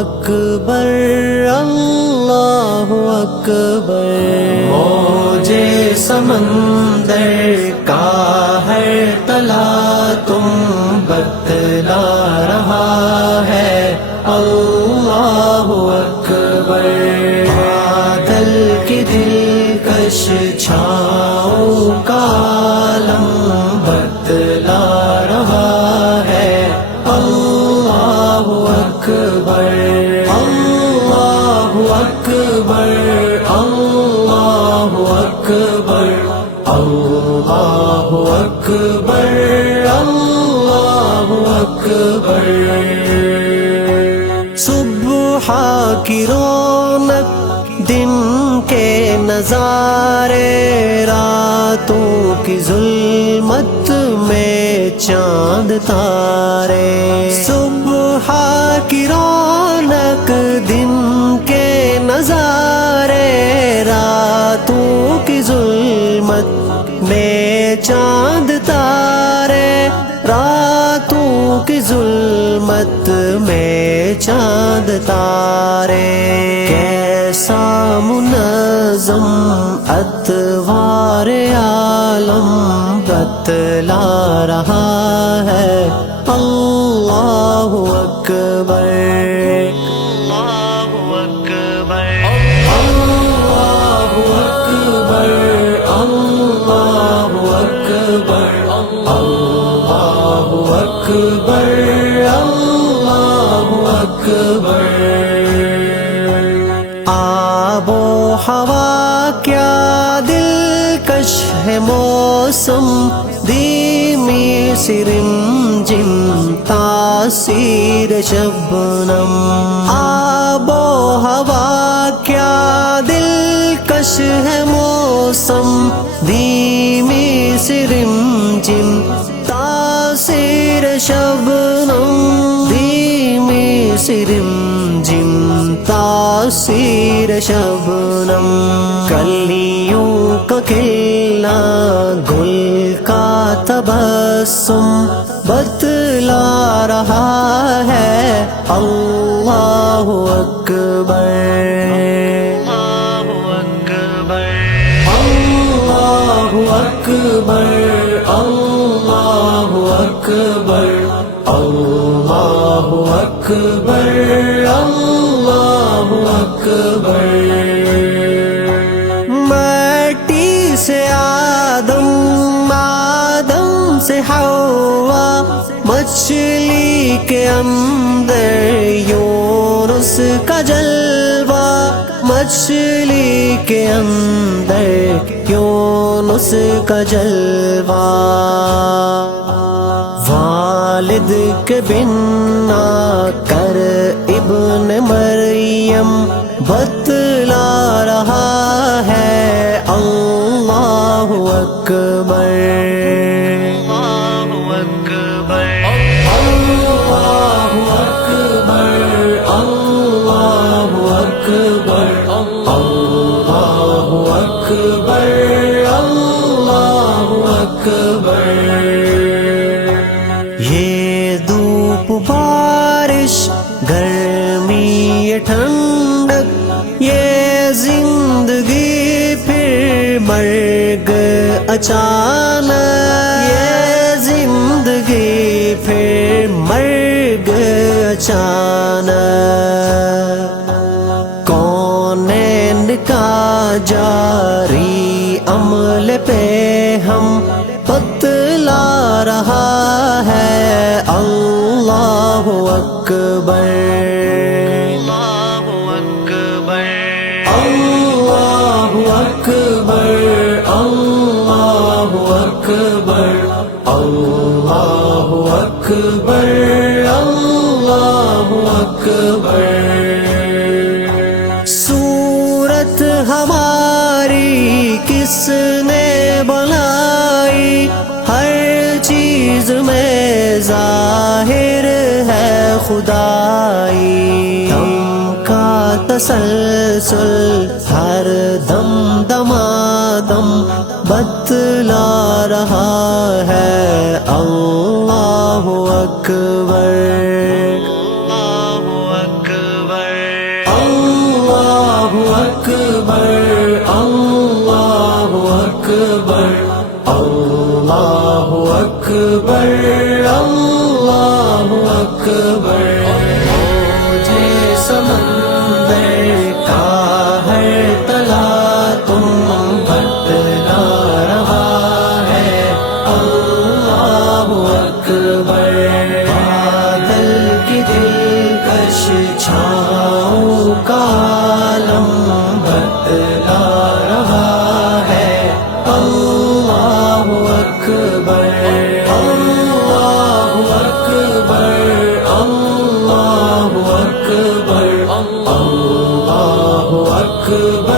اکبر اللہ اکبر۔ موجے سمندر کا ہر تلا تم بتلا رہا ہے اللہ اکبر۔ بادل کی دلکش چھاؤں کا عالم بتلا رہا ہے اللہ اکبر اللہ اکبر اللہ اکبر اللہ اکبر اللہ اکبر۔ صبح کی رونق دن کے نظارے، راتوں کی ظلمت میں چاند تارے۔ صبح کی رونق دن کے نظارے، راتوں کی ظلمت میں چاند تارے۔ راتوں کی ظلمت میں چاند تارے۔ کیسا منظم اطوار عالم بتلا رہا ہے اللہ اکبر اللہ اکبر اللہ اکبر اللہ اکبر اللہ اکبر اللہ اکبر۔ آب و ہوا کیا دلکش ہے موسم، دھیمی سی رمجم تاثیر شبنم۔ آب و ہوا کیا دلکش ہے موسم، دھیمی سی رمجم تاثیر شبنم۔ دھیمی سی رمجم تاثیر شبنم۔ کلیوں کا کھلنا گل کا تبسم بتلا رہا ہے اللہ اکبر اللہ اکبر اللہ اکبر اللہ اکبر اللہ اکبر اللہ اکبر۔ مٹی سے آدم، آدم سے حوا، مچھلی کے اندر یونس کا جلوہ، مچھلی کے اندر یونس کا جلوہ۔ والد کے بن نہ کر ابن مریم بتلا رہا ہے اللہ اکبر اللہ اکبر اللہ اکبر اللہ اکبر اللہ اکبر اللہ اکبر۔ یہ دھوپ بارش گرمی ٹھنڈک، یہ زندگی پھر مرگ اچانک، یہ زندگی پھر مرگ اچانک۔ کونین کا جاری عمل پہ ہم بتلا رہا ہے اللہ اکبر اللہ اکبر اللہ اکبر اللہ اکبر اللہ اکبر اللہ اکبر۔ صورت ہماری کس نے بنائی، ہر چیز میں ظاہر ہے خدائی۔ دم کا تسلسل ہر دم دمادم بتلا رہا ہے اللہ اکبر اللہ اکبر اکبر اللہ اکبر اللہ اکبر اللہ اکبر مجھے سمندر کا ہر تلا تم بتلا رہا ہے اللہ اکبر بادل کی دلکش چھاؤں کا عالم بتلا رہا ہے اللہ اکبر اللہ اکبر اللہ اکبر اللہ اکبر